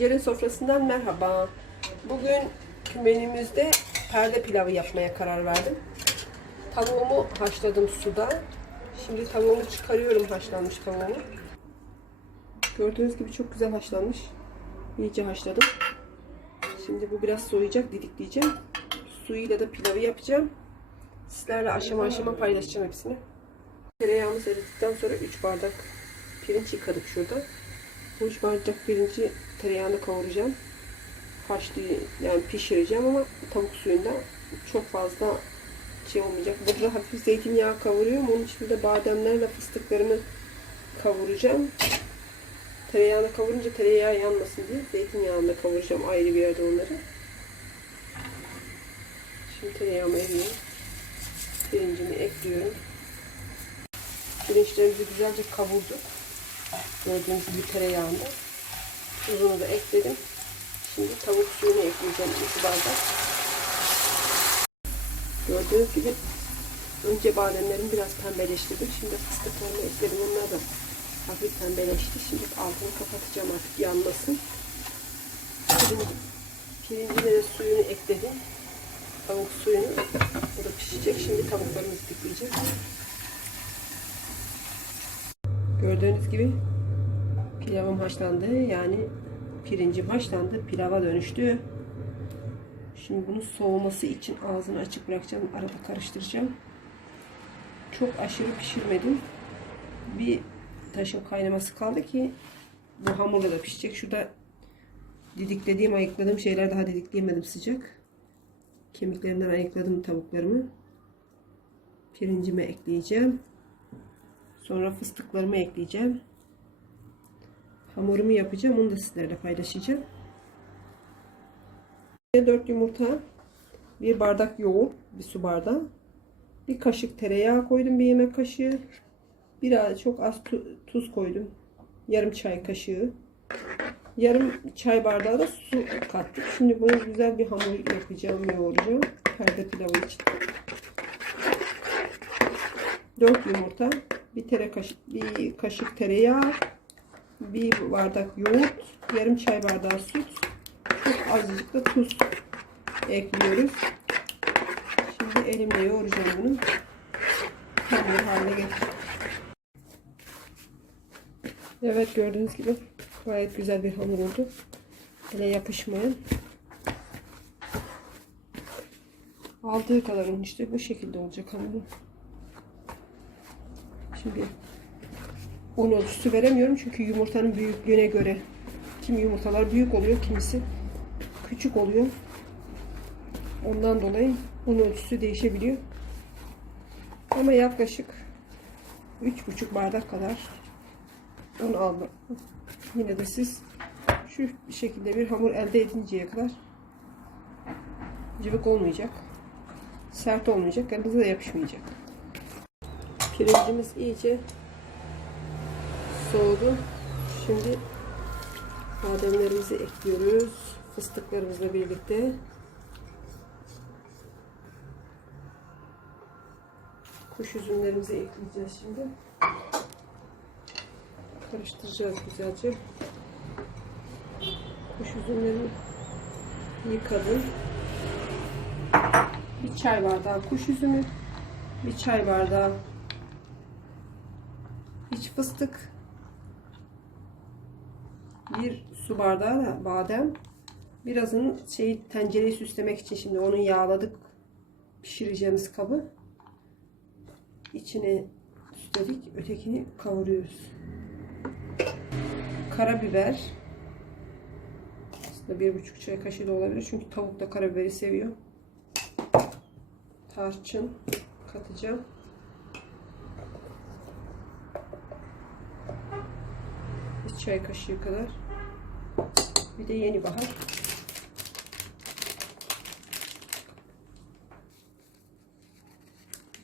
Hacer'in sofrasından merhaba. Bugün menümüzde perde pilavı yapmaya karar verdim. Tavuğumu haşladım suda. Şimdi tavuğumu çıkarıyorum haşlanmış tavuğumu. Gördüğünüz gibi çok güzel haşlanmış. İyice haşladım. Şimdi bu biraz soğuyacak, didikleyeceğim. Suyuyla da pilavı yapacağım. Sizlerle aşama aşama paylaşacağım hepsini. Tereyağımız eridikten sonra 3 bardak pirinç yıkadık şurada. Bu 3 bardak tereyağını kavuracağım. Haşlı yani pişireceğim ama tavuk suyunda çok fazla şey olmayacak. Burada hafif zeytinyağı kavuruyorum. Onun içinde bademlerle fıstıklarımı kavuracağım. Tereyağını kavurunca tereyağı yanmasın diye zeytinyağında kavuracağım ayrı bir yerde onları. Şimdi tereyağımı eriyorum. Pirincimi ekliyorum. Pirinçlerimizi güzelce kavurduk. Gördüğünüz gibi tereyağında. Tuzunu da ekledim. Şimdi tavuk suyunu ekleyeceğim 2 bardak. Gördüğünüz gibi önce bademlerimi biraz pembeleştirdim. Şimdi fıstıklarını ekledim. Onlar da hafif pembeleşti. Şimdi altını kapatacağım artık yanmasın. Şimdi pirincine de suyunu ekledim. Tavuk suyunu. Bu da pişecek. Şimdi tavuklarımızı dikleyeceğiz. Gördüğünüz gibi pilavım haşlandı. Yani pirincim haşlandı. Pilava dönüştü. Şimdi bunun soğuması için ağzını açık bırakacağım. Arada karıştıracağım. Çok aşırı pişirmedim. Bir taşın kaynaması kaldı ki bu hamurla da pişecek. Şurada didiklediğim, ayıkladığım şeyler daha didikleyemedim sıcak. Kemiklerinden ayıkladım tavuklarımı. Pirincime ekleyeceğim. Sonra fıstıklarımı ekleyeceğim. Hamurumu yapacağım. Onu da sizlerle paylaşacağım. 4 yumurta, bir bardak yoğurt, bir su bardağı, bir kaşık tereyağı koydum, bir yemek kaşığı, biraz çok az tu- tuz koydum, yarım çay kaşığı, yarım çay bardağı da su kattık. Şimdi bunu güzel bir hamur yapacağım, yoğuracağım perde pilavı için. 4 yumurta, bir tere kaşık, bir kaşık tereyağı, bir bardak yoğurt, yarım çay bardağı süt, çok azıcık da tuz ekliyoruz. Şimdi elimle yoğuracağım bunu. Hamur haline getir. Evet gördüğünüz gibi gayet güzel bir hamur oldu. Ele yapışmayan. Aldığı kadar un işte bu şekilde olacak hamuru. Şimdi un ölçüsü veremiyorum çünkü yumurtanın büyüklüğüne göre kimi yumurtalar büyük oluyor kimisi küçük oluyor. Ondan dolayı un ölçüsü değişebiliyor. Ama yaklaşık 3,5 bardak kadar un aldım. Yine de siz şu şekilde bir hamur elde edinceye kadar cıvık olmayacak. Sert olmayacak. Elinize yapışmayacak. Pirincimiz iyice soğudu. Şimdi bademlerimizi ekliyoruz. Fıstıklarımızla birlikte. Kuş üzümlerimizi ekleyeceğiz şimdi. Karıştıracağız güzelce. Kuş üzümlerini yıkadım. Bir çay bardağı kuş üzümü, bir çay bardağı iç fıstık, bir su bardağı da badem. Birazını şey tencereyi süslemek için şimdi onu yağladık. Pişireceğimiz kabı. İçine süsledik. Ötekini kavuruyoruz. Karabiber. Aslında bir buçuk çay kaşığı da olabilir. Çünkü tavuk da karabiberi seviyor. Tarçın katacağım. Bir çay kaşığı kadar. Bir de yeni bahar.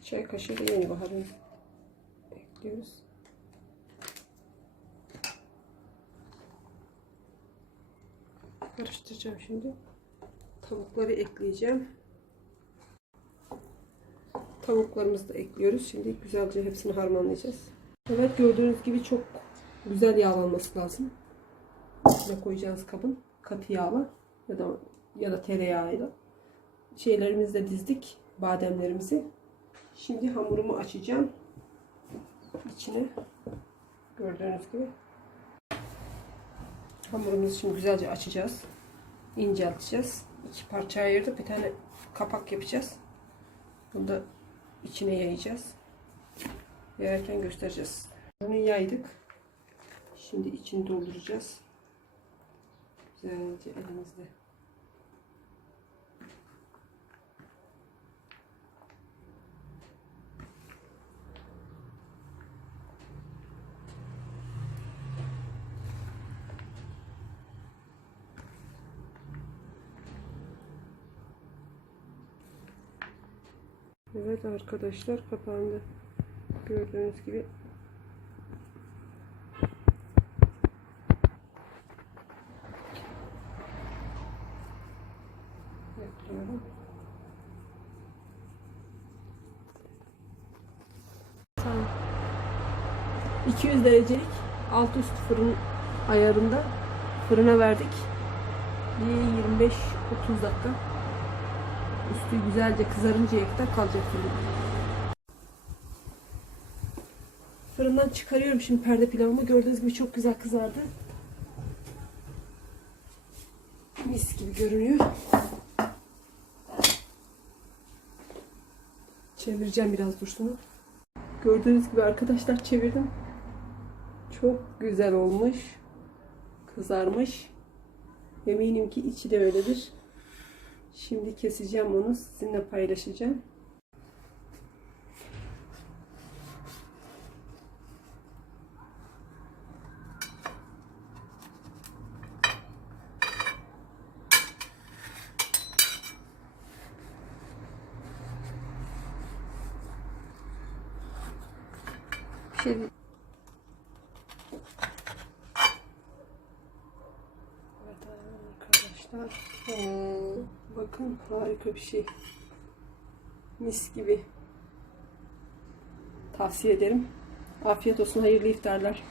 Çay kaşığı yeni baharı ekliyoruz. Karıştıracağım şimdi. Tavukları ekleyeceğim. Tavuklarımızı da ekliyoruz. Şimdi güzelce hepsini harmanlayacağız. Evet gördüğünüz gibi çok güzel yağlanması lazım. İçine koyacağınız kabın katı yağla ya da ya da tereyağıyla şeylerimizi de dizdik bademlerimizi. Şimdi hamurumu açacağım. İçine gördüğünüz gibi hamurumuzu şimdi güzelce açacağız. İncelteceğiz. İki parça ayırdık. Bir tane kapak yapacağız. Bunu da içine yayacağız. Yayarken göstereceğiz. Bunu yaydık. Şimdi içini dolduracağız. Güzelce elimizle. Evet arkadaşlar kapandı. Gördüğünüz gibi yapıyorum. Tamam. 200 derecelik alt üst fırın ayarında fırına verdik. Bir 25-30 dakika. Üstü güzelce kızarıncaya kadar kalacak fırında. Fırından çıkarıyorum şimdi perde pilavımı. Gördüğünüz gibi çok güzel kızardı. Mis gibi görünüyor. Çevireceğim biraz dursun. Gördüğünüz gibi arkadaşlar çevirdim. Çok güzel olmuş. Kızarmış. Eminim ki içi de öyledir. Şimdi keseceğim onu sizinle paylaşacağım. Şey Evet arkadaşlar. Hmm, bakın harika bir şey. Mis gibi. Tavsiye ederim. Afiyet olsun, hayırlı iftarlar.